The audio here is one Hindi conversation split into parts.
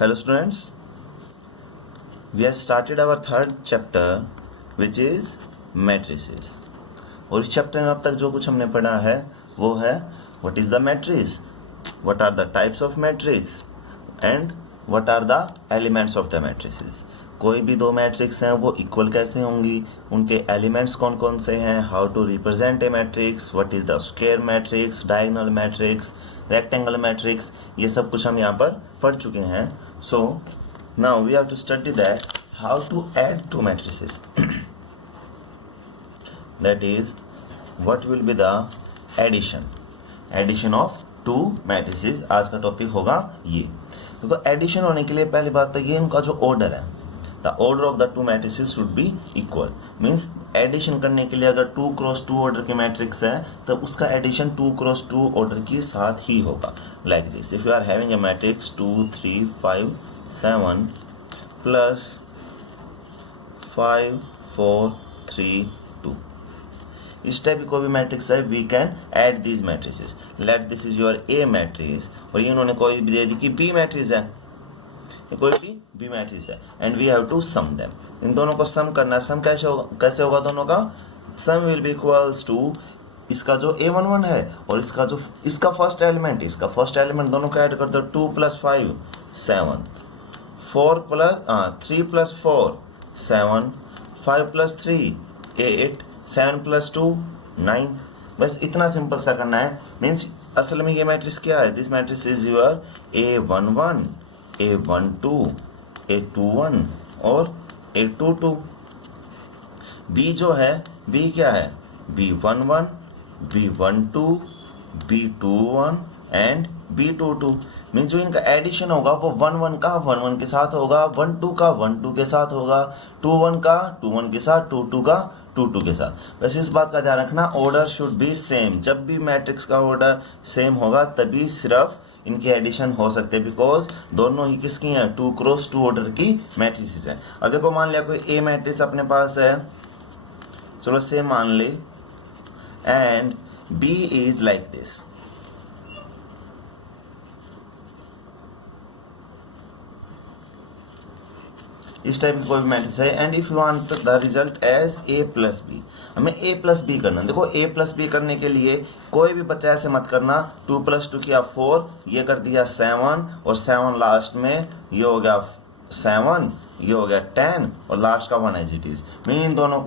Hello students, we have started our third chapter which is matrices. और इस चैप्टर में अब तक जो कुछ हमने पढ़ा है वो है what is the matrix, what are the types of matrix and what are the elements of the matrices. कोई भी दो मैट्रिक्स हैं वो इक्वल कैसे होंगी, उनके एलिमेंट्स कौन कौन से हैं, how to represent a matrix, what is the square matrix, diagonal matrix, rectangle matrix, ये सब कुछ हम यहाँ पर पढ़ चुके हैं. So now we have to study that how to add two matrices. That is what will be the addition of two matrices. आज का टॉपिक होगा ये. देखो एडिशन होने के लिए पहली बात तो ये उनका जो ऑर्डर है, the order of the two matrices should be equal. Means addition करने के लिए अगर 2 क्रॉस 2 ऑर्डर के मैट्रिक्स है तो उसका एडिशन 2 क्रॉस 2 ऑर्डर के साथ ही होगा. Like this, if you are having a matrix 2 3 5 7 plus 5 4 3 2, इस टाइप की कोई भी मैट्रिक्स है we can add these matrices. Let this is your A matrix और ये उन्होंने कोई भी दे दी कि बी मैट्रिक्स है, ये कोई भी बी मैट्रिक्स है and we have to sum them. इन दोनों को सम करना है. सम कैसे होगा दोनों का? सम विल बी इक्वल्स टू इसका जो a11 है और इसका फर्स्ट एलिमेंट दोनों को ऐड कर दो. 2 + 5 7, 3 + 4 7, 5 + 3 8, 7 + 2 9. बस इतना सिंपल सा करना है. मीन्स असल में ये मैट्रिक्स क्या है? This matrix is your a11, a12, a21 और a22. b जो है b क्या है? b11, b12, b21 and b22. Means जो इनका एडिशन होगा वो 1 का 1 के साथ होगा, 1 का 1 के साथ होगा, 2 का 2 के साथ, 2 का 2 के साथ. वैसे इस बात का ध्यान रखना, ऑर्डर शुड बी सेम. जब भी मैट्रिक्स का ऑर्डर सेम होगा तभी सिर्फ इनकी एडिशन हो सकते हैं, बिकॉज दोनों ही किसकी हैं? 2 क्रॉस 2 ऑर्डर की मैट्रिसेस हैं. अब देखो मान लिया कोई ए मैट्रिक्स अपने पास है, चलो सेम मान ले, and B is like this. इस टाइप की कोई भी मैट्रिक्स है and if you want the result as a + b, हमें a + b करना. देखो a + b करने के लिए कोई भी बच्चा ऐसे मत करना 2 + 2 किया 4, ये कर दिया 7 और 7 लास्ट में, ये हो गया 7, ये हो गया 10 और लास्ट का 1 एज इट इज. मैंने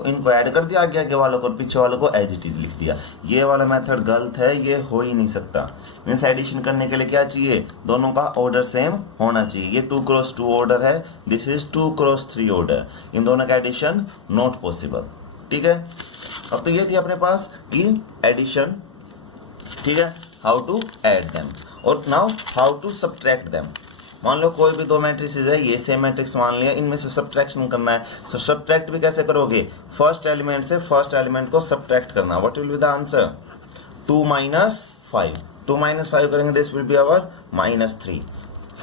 इनको ऐड कर दिया, आगे वालों को और पीछे वालों को एज इट इज लिख दिया. ये वाला मेथड गलत है, ये हो ही नहीं सकता. मीन्स एडिशन करने के लिए क्या चाहिए? दोनों का ऑर्डर सेम होना चाहिए. ये 2 क्रॉस 2 ऑर्डर है, दिस इज 2 क्रॉस 3 ऑर्डर. इन दोनों का एडिशन नॉट पॉसिबल. ठीक है. अब तो ये थी अपने पास कि एडिशन, ठीक है, हाउ टू ऐड देम. और now how to subtract them. मान लो कोई भी दो मैट्रिसेस है, ये सेम मैट्रिक्स मान लिया, इनमें से सब्ट्रैक्शन करना है. सो सब्ट्रैक्ट भी कैसे करोगे? फर्स्ट एलिमेंट से फर्स्ट एलिमेंट को सब्ट्रैक्ट करना. What will be the answer? 2 - 5. 2 - 5 करेंगे, this will be our -3.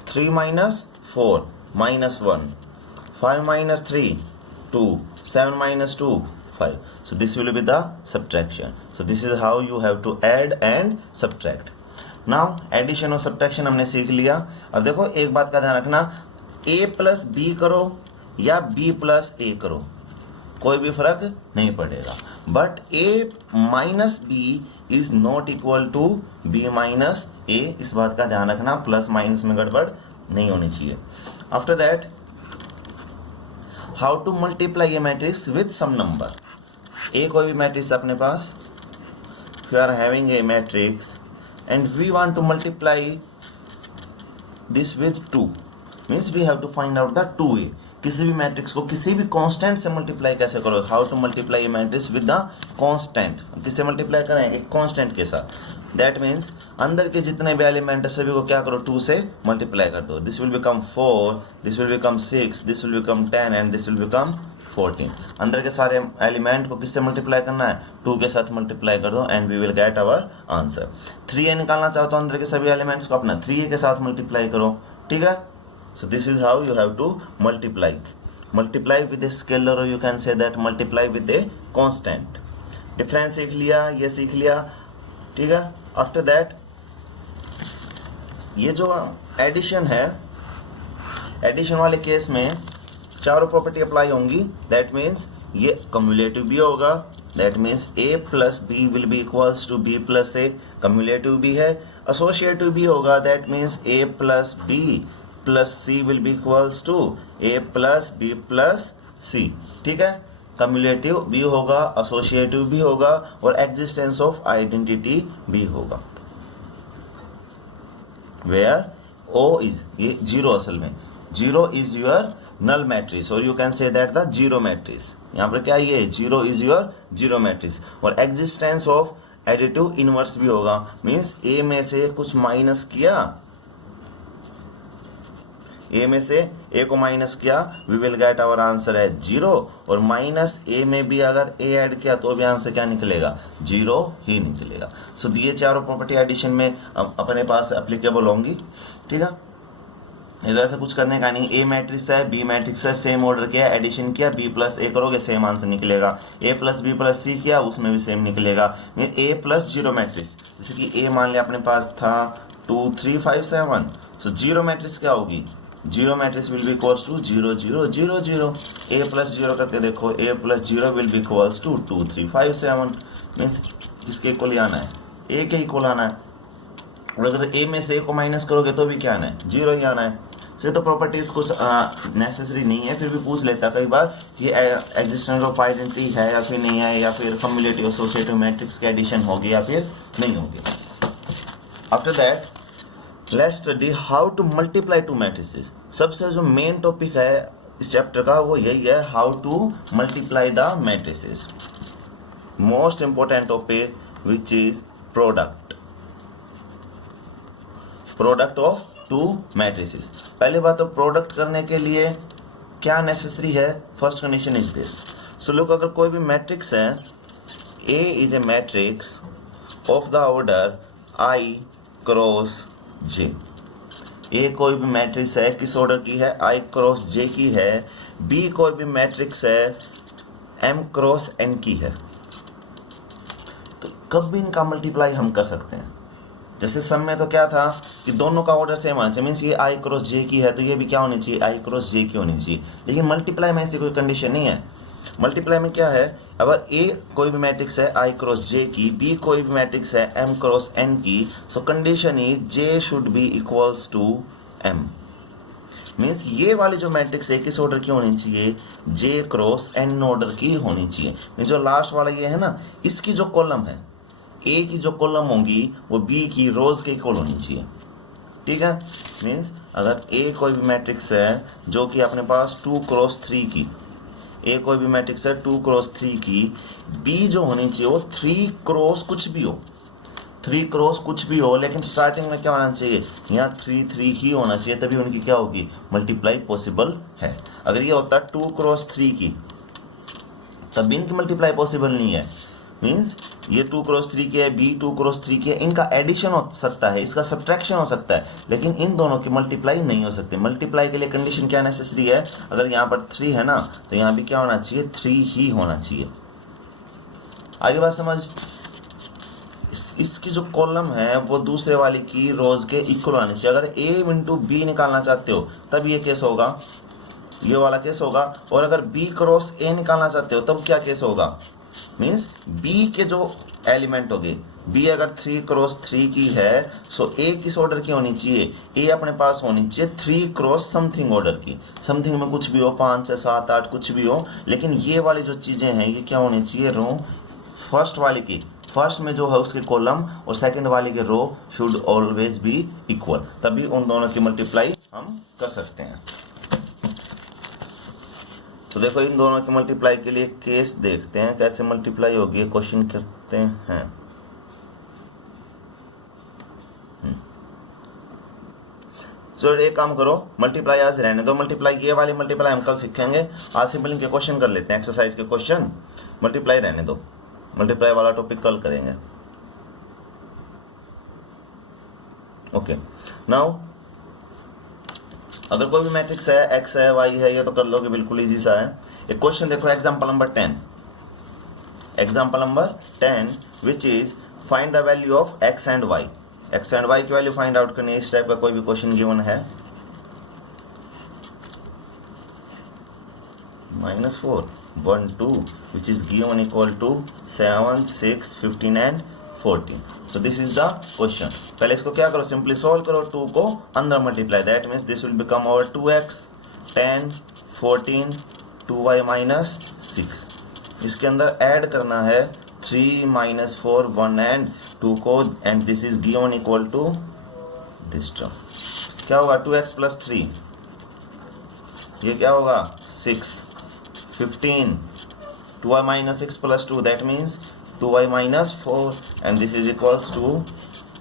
3 - 4 -1. 5 - 3 2. 7 - 2 5. So this will be the subtraction. So this is how you have to add and subtract. Now addition और सब्ट्रैक्शन हमने सीख लिया. अब देखो एक बात का ध्यान रखना, a + b करो या b + a करो, कोई भी फर्क नहीं पड़ेगा. But a - b is not equal to b - a. इस बात का ध्यान रखना, प्लस माइनस में गड़बड़ नहीं होनी चाहिए. After that how to multiply a matrix with some number. A कोई भी मैट्रिक्स अपने पास, you are having a matrix and we want to multiply this with 2, means we have to find out the 2a. किसी भी मैट्रिक्स को किसी भी कांस्टेंट से मल्टीप्लाई कैसे करो? How to multiply a matrix with the constant. किससे मल्टीप्लाई करें? एक कांस्टेंट के साथ. दैट मीन्स अंदर के जितने भी एलिमेंट है सभी को क्या करो? 2 से मल्टीप्लाई कर दो. This will become 4, this will become 6, this will become 10 and this will become 14. अंदर के सारे एलिमेंट को किससे मल्टीप्लाई करना है? 2 के साथ मल्टीप्लाई कर दो and we will get our answer. 3a निकालना चाहो तो अंदर के सभी एलिमेंट्स को अपना 3a के साथ मल्टीप्लाई करो. ठीक है. So this is how you have to multiply with a scalar, और you can say that multiply with a constant. Difference सीख लिया, ये सीख लिया. ठीक है. आफ्टर दैट ये जो एडिशन है एडिशन वाले केस में चारों प्रॉपर्टी अप्लाई होंगी, दैट मीन्स ये कम्युलेटिव भी होगा, that means a plus B will be equals to b plus a, cumulative भी है, एसोसिएटिव भी होगा, that means a plus b plus c will be equals to a plus b plus c। ठीक है, कम्युलेटिव भी होगा, एसोसिएटिव भी होगा और एग्जिस्टेंस ऑफ आइडेंटिटी भी होगा। वेयर O इज ये जीरो, असल में zero is your null matrix और you can say that the zero matrix. यहाँ पर क्या ये zero is your zero matrix. और एग्जिस्टेंस ऑफ एडिटिव इनवर्स भी होगा, मीन्स ए में से कुछ माइनस किया, ए में से ए को माइनस किया, we will get our answer है जीरो। और माइनस ए में भी अगर ए ऐड किया तो भी आंसर क्या निकलेगा, जीरो ही निकलेगा। सो ये चारों प्रॉपर्टी एडिशन में अपने पास एप्लीकेबल होंगी। ठीक है, इधर ऐसा कुछ करने का नहीं, ए मैट्रिक्स है, बी मैट्रिक्स है, सेम ऑर्डर किया, एडिशन किया, बी प्लस ए करोगे सेम आंसर निकलेगा, ए प्लस बी प्लस सी किया उसमें भी सेम निकलेगा। ए प्लस जीरो मैट्रिक्स, जैसे कि ए मान लिया अपने पास था 2 3 5 7, सो जीरो मैट्रिक्स क्या होगी, zero matrix will be equals to 0 0 0 0। A plus zero करके देखो, A plus zero will be equals to 2 3 5 7, means किसके इक्वल आना है, ए के इक्वल आना है। और अगर ए में से ए को माइनस करोगे तो भी क्या आना है, जीरो ही आना है। से तो प्रॉपर्टीज कुछ नेसेसरी नहीं है, फिर भी पूछ लेता है कई बार ये एग्जिस्टेंस ऑफ आइडेंटिटी है या फिर नहीं है, या फिर कम्युलेटिव एसोसिएटिव मैट्रिक्स की एडिशन होगी या फिर नहीं होगी। After that let's study how to multiply two matrices. सबसे जो मेन टॉपिक है इस चैप्टर का वो यही है, how to multiply the matrices. Most important topic which is product of two matrices. पहली बात तो प्रोडक्ट करने के लिए क्या नेसेसरी है, first condition is this. So look, अगर कोई भी मैट्रिक्स है, A is a matrix of the order I cross J. A कोई भी मैट्रिक्स है, किस ऑर्डर की है, आई क्रॉस जे की है। बी कोई भी मैट्रिक्स है, एम क्रॉस एन की है। तो कब भी इनका मल्टीप्लाई हम कर सकते हैं। जैसे सम में तो क्या था कि दोनों का ऑर्डर सेम आना चाहिए, मीन्स ये आई क्रॉस जे की है तो ये भी क्या होनी चाहिए, आई क्रॉस जे की होनी चाहिए। लेकिन मल्टीप्लाई में ऐसी कोई कंडीशन नहीं है। मल्टीप्लाई में क्या है, अगर ए कोई भी मैट्रिक्स है आई क्रॉस जे की, बी कोई भी मैट्रिक्स है एम क्रॉस एन की, so condition is J should be equals to M. Means ये वाली जो मैट्रिक्स है किस ऑर्डर की होनी चाहिए, जे क्रॉस एन ऑर्डर की होनी चाहिए। जो लास्ट वाला ये है ना, इसकी जो कॉलम है, ए की जो कॉलम होंगी वो बी की रोज के इक्वल होनी चाहिए। ठीक है, मीन्स अगर ए कोई भी मैट्रिक्स है जो कि अपने पास 2 क्रॉस 3 की, ए कोई भी मैट्रिक्स है 2 क्रॉस 3 की, बी जो होनी चाहिए वो 3 क्रॉस कुछ भी हो, 3 क्रॉस कुछ भी हो, लेकिन स्टार्टिंग में क्या होना चाहिए, यहाँ 3 3 ही होना चाहिए, तभी उनकी क्या होगी, मल्टीप्लाई पॉसिबल है। अगर ये होता 2 क्रॉस 3 की, तब इनकी मल्टीप्लाई पॉसिबल नहीं है। मीन्स ये 2 क्रॉस 3 की है, बी 2 क्रॉस 3 की है, इनका एडिशन हो सकता है, इसका सब्ट्रैक्शन हो सकता है, लेकिन इन दोनों की मल्टीप्लाई नहीं हो सकती। मल्टीप्लाई के लिए कंडीशन क्या नेसेसरी है, अगर यहाँ पर 3 है ना तो यहाँ भी क्या होना चाहिए, 3 ही होना चाहिए। आगे बात समझ, इसकी जो कॉलम है वो दूसरे वाली की रोज के इक्वल आनी चाहिए। अगर ए इंटू बी निकालना चाहते हो तब ये केस होगा, ये वाला केस होगा। और अगर बी क्रॉस ए निकालना चाहते हो तब क्या केस होगा, मीन्स बी के जो एलिमेंट होंगे, बी अगर 3 क्रॉस 3 की है, सो ए किस ऑर्डर की होनी चाहिए, ए अपने पास होनी चाहिए 3 क्रॉस समथिंग ऑर्डर की। समथिंग में कुछ भी हो, 5 से 7 8 कुछ भी हो, लेकिन ये वाली जो चीज़ें हैं ये क्या होनी चाहिए, रो फर्स्ट वाली की, फर्स्ट में जो है उसकी कॉलम और सेकंड वाली के रो शुड ऑलवेज बी इक्वल, तभी उन दोनों की मल्टीप्लाई हम कर सकते हैं। तो देखो इन दोनों की मल्टीप्लाई के लिए केस देखते हैं कैसे मल्टीप्लाई होगी, क्वेश्चन करते हैं। तो एक काम करो, मल्टीप्लाई आज रहने दो, मल्टीप्लाई ये वाली मल्टीप्लाई हम कल सीखेंगे। आज सिंपल इनके क्वेश्चन कर लेते हैं, एक्सरसाइज के क्वेश्चन। मल्टीप्लाई रहने दो, मल्टीप्लाई वाला टॉपिक कल करेंगे। ओके, नाउ अगर कोई भी मैट्रिक्स है, एक्स है, वाई है, ये तो कर लोगे, बिल्कुल इजी सा है। एक क्वेश्चन देखो, example number 10, example number 10 which is find the value of X and Y. X and Y की वैल्यू फाइंड आउट करनी है, इस टाइप का कोई भी क्वेश्चन गिवन है। -4 1 2 which is given equal to 7 6 15 and 14. So this is the question. पहले इसको क्या करो, सिंपली सोल्व करो, 2 को अंदर multiply, that means this will become over 2x 10 14 2y minus 6. इसके अंदर ऐड करना है 3 minus 4 1 and 2 को, and this is given equal to this term. क्या होगा 2x plus 3, ये क्या होगा 6 15 2y minus 6 plus 2 that means 2y minus 4 and this is equals to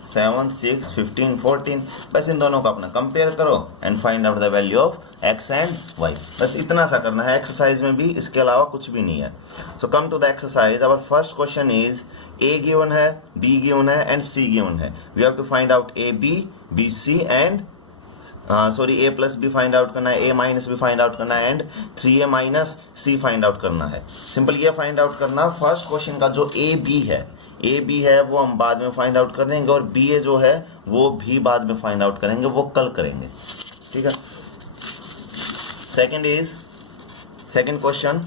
7 6 15 14. बस इन दोनों को अपना कंपेयर करो and find out the value of x and y. बस इतना सा करना है एक्सरसाइज में भी, इसके अलावा कुछ भी नहीं है. So come to the exercise. Our first question is a given है, b गिवन है एंड c गिवन है. We have to find out a b b c and a plus B find out करना है, a minus B find out करना है and 3a minus C find out करना है. सिंपल ये फाइंड आउट करना, फर्स्ट क्वेश्चन का जो a b है वो हम बाद में फाइंड आउट कर देंगे, और b a जो है वो भी बाद में फाइंड आउट करेंगे, वो कल करेंगे. ठीक है. सेकंड क्वेश्चन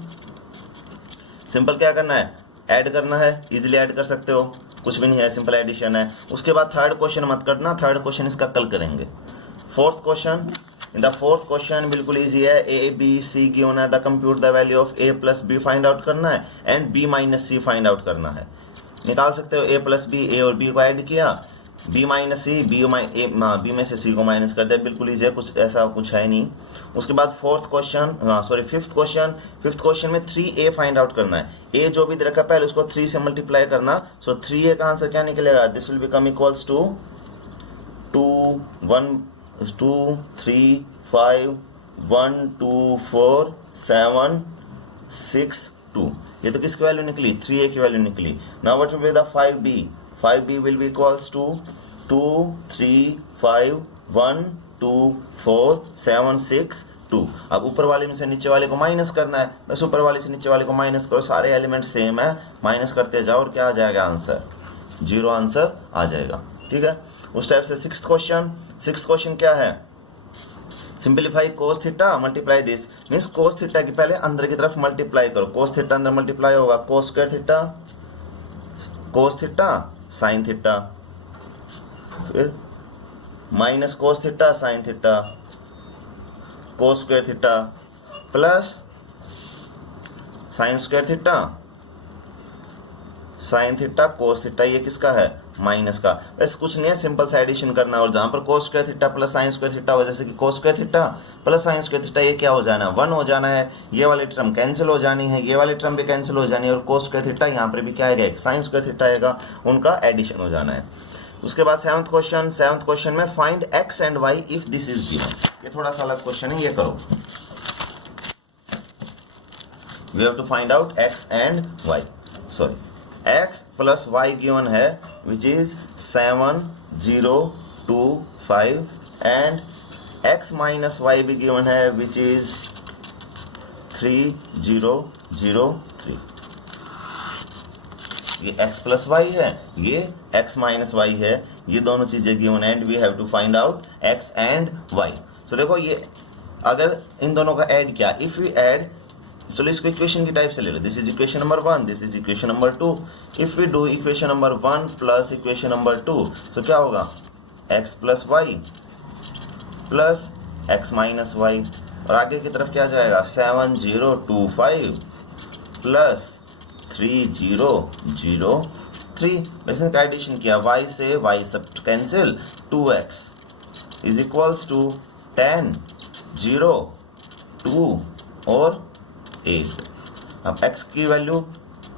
सिंपल क्या करना है, ऐड करना है. इजीली ऐड कर सकते हो, कुछ भी नहीं है, सिंपल एडिशन है. उसके बाद थर्ड क्वेश्चन मत करना, थर्ड क्वेश्चन इसका कल करेंगे. Fourth question, in the fourth question बिल्कुल इजी है. ए बी सी गिवन है, the compute the value of A plus B find out करना है and B minus C find out करना है. निकाल सकते हो, ए प्लस बी, ए और बी को ऐड किया, बी माइनस सी, बी में से सी को माइनस कर दिया. बिल्कुल इजी है, कुछ ऐसा कुछ है नहीं. उसके बाद फिफ्थ क्वेश्चन में 3a फाइंड आउट करना है. ए जो भी दे रखा है पहले उसको 3 से मल्टीप्लाई करना. सो 3a का आंसर क्या निकलेगा, this will become equals to 2 3 5 1 2 4 7 6 2. ये तो किसकी वैल्यू निकली, 3a की वैल्यू निकली. Now what will be the 5b will be equals to 2 3 5 1 2 4 7 6 2. अब ऊपर वाले में से नीचे वाले को माइनस करना है, बस ऊपर वाले से नीचे वाले को माइनस करो, सारे एलिमेंट सेम है, माइनस करते जाओ और क्या आ जाएगा आंसर, 0 आंसर आ जाएगा. ठीक है. उस टाइप से सिक्स्थ क्वेश्चन क्या है, simplify cos theta multiply this, means cos theta की पहले अंदर की तरफ मल्टीप्लाई करो. कोस थीटा अंदर मल्टीप्लाई होगा, कोस थीटा साइन थीटा, फिर minus cos theta sine theta, cos square theta plus sine square theta sine theta cos theta. ये किसका है, माइनस का. वैसे कुछ नहीं है, सिंपल सा एडिशन करना. और जहां पर cos square theta plus sine square theta हो, जैसे कि cos square theta plus sine square theta, ये क्या हो जाना है, 1 हो जाना है. ये वाली टर्म कैंसिल हो जानी है, ये वाली टर्म भी कैंसिल हो जानी है, और कोस स्क्वायर थीटा यहाँ पर भी क्या आएगा, एक साइन स्क्वायर थीटा आएगा, उनका एडिशन हो जाना है. उसके बाद सेवंथ क्वेश्चन में find X and Y if this is given. ये थोड़ा सा अलग क्वेश्चन है, ये करो. We have to find out X and Y. x plus y given है which is 7 0 2 5 and x minus y भी given है which is 3 0 0 3. ये x plus y है, ये x minus y है, ये दोनों चीजें given है, and we have to find out x and y. So देखो ये अगर इन दोनों का ऐड किया, if we add, चलो इसको इक्वेशन की टाइप से ले लो. This is equation number 1, this is equation number 2. If we do equation number 1 plus equation number 2, तो क्या होगा, x plus Y plus x minus Y, और आगे की तरफ क्या जाएगा, 7 0 2 5 प्लस 3 0 0 3. वैसे का एडिशन किया, y से y सब cancel, 2x is equals to 10 0 2 और 8. अब x की वैल्यू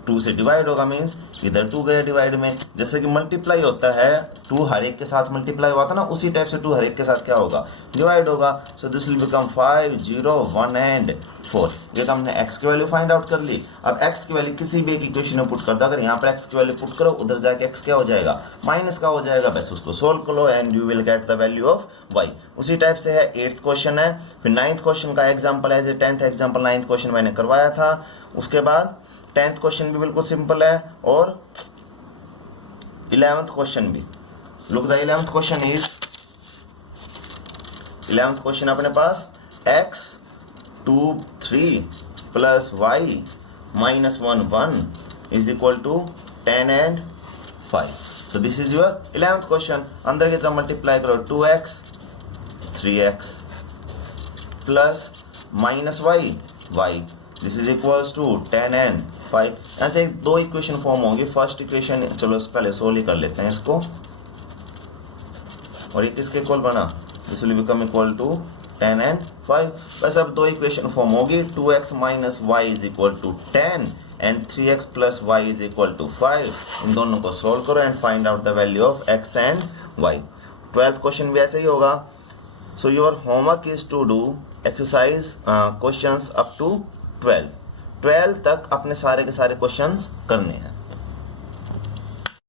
2 से डिवाइड होगा, मीन्स इधर 2 गया डिवाइड में. जैसे कि मल्टीप्लाई होता है, 2 हर एक के साथ मल्टीप्लाई हुआ था ना, उसी टाइप से 2 हर एक के साथ क्या होगा, डिवाइड होगा. So this will become 5 0 1 and 4. ये तो हमने x की वैल्यू फाइंड आउट कर ली. अब x की वैल्यू किसी भी एक इक्वेशन में पुट कर दो. अगर यहाँ पर x की वैल्यू पुट करो, उधर जाके x क्या हो जाएगा, माइनस का हो जाएगा. बस उसको सोल्व करो and you will get the value of y. उसी टाइप से है 8th क्वेश्चन है. फिर 9th क्वेश्चन का एग्जाम्पल है, जैसे 10th एग्जाम्पल 9th क्वेश्चन मैंने करवाया था. उसके बाद 10th क्वेश्चन भी बिल्कुल सिंपल है, और 11th क्वेश्चन भी. Look the 11th question is, 11th question अपने पास x 2 3 plus Y minus 1 1 is equal to 10 and 5. So this is your 11th question. अंदर की तरफ मल्टीप्लाई करो 2x 3x plus minus y this is equals to 10 and 5. ऐसे दो इक्वेशन फॉर्म होंगी. फर्स्ट इक्वेशन चलो पहले सोल्व ही कर लेते हैं इसको. और ये किसके इक्वल बना? This will become equal to 10 and 5. बस अब दो इक्वेशन फॉर्म होगी. 2x minus Y is equal to 10 and 3x plus Y is equal to 5. इन दोनों को सोल्व करो and find out the value of x and y. 12th question भी ऐसे ही होगा. So your homework is to do exercise questions up to 12 तक अपने सारे के सारे क्वेश्चंस करने हैं.